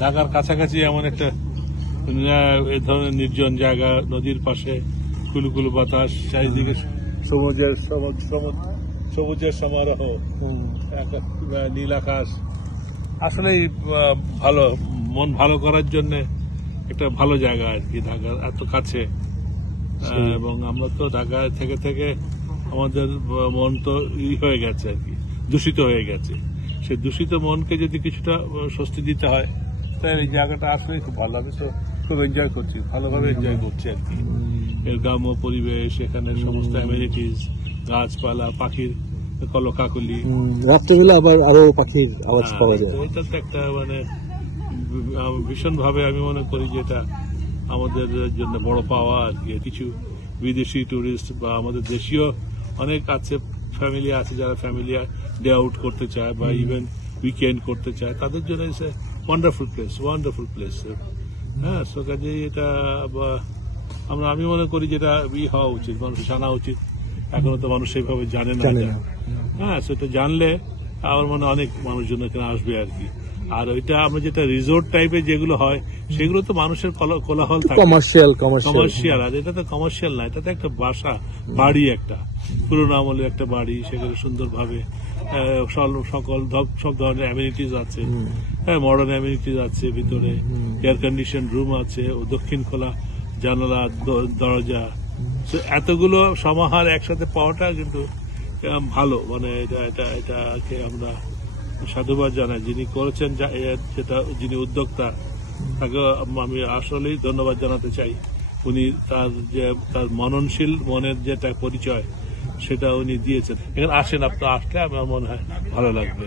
ঢাকার কাছাকাছি এমন একটা এই ধরনের নির্জন জায়গা, নদীর পাশে কুলুকুলু বাতাস, চারিদিকে সবুজের সমারোহ, নীল আকাশ, আসলেই ভালো, মন ভালো করার জন্য একটা ভালো জায়গা আর কি ঢাকার এত কাছে। এবং আমরা তো ঢাকায় থেকে থেকে আমাদের মন তো হয়ে গেছে আর কি, দূষিত হয়ে গেছে। সেই দূষিত মনকে যদি কিছুটা স্বস্তি দিতে হয়, তাই এই জায়গাটা আসলে খুব ভালো। আমি তো খুব এনজয় করছি, ভালোভাবে এনজয় করছি আর কি। এর গ্রাম্য পরিবেশ, এখানে সমস্ত অ্যামিনিটিস, গাছপালা, পাখির কলকাকলি, রাত্রেবেলা আবার আরো পাখির আওয়াজ পাওয়া যায়। এটা তো একটা মানে ভীষণ ভাবে আমি মনে করি যে এটা আমাদের জন্য বড় পাওয়া আর কি। কিছু বিদেশি টুরিস্ট বা আমাদের দেশীয় অনেক আছে, ফ্যামিলি আছে যারা ফ্যামিলি ডে আউট করতে চায় বা ইভেন উইকেন্ড করতে চায়, তাদের জন্য ওয়ান্ডারফুল প্লেস। হ্যাঁ, সো কাজেই এটা আমি মনে করি যেটা হওয়া উচিত, মানুষ জানা উচিত। এখনো তো মানুষ সেইভাবে জানে না। হ্যাঁ, সেটা জানলে আমার মনে অনেক মানুষজন এখানে আসবে আর কি। আর ওইটা আমরা যেটা রিসোর্ট টাইপের যেগুলো হয়, সেগুলো তো মানুষের কোলাহল থাকে, কমার্শিয়াল। আর এটা তো কমার্শিয়াল না, এটা তো একটা বাসা, বাড়ি, একটা পুরোনো আমলের একটা বাড়ি। সেখানে সুন্দরভাবে সব ধরনের অ্যামিনিটিস আছে। হ্যাঁ, মডার্ন অ্যামিনিটিস আছে, ভিতরে এয়ার কন্ডিশন রুম আছে, ও দক্ষিণ খোলা জানালা, দরজা। এতগুলো সমাহার একসাথে পাওয়াটা কিন্তু ভালো। মানে এটাকে আমরা সাধুবাদ জানাই যিনি করেছেন, যিনি উদ্যোক্তা, তাকে আমি আসলেই ধন্যবাদ জানাতে চাই। উনি তার মননশীল মনের যেটা পরিচয়, সেটা উনি দিয়েছেন। এখানে আসেন, আপনি আসলে আমার মনে হয় ভালো লাগবে।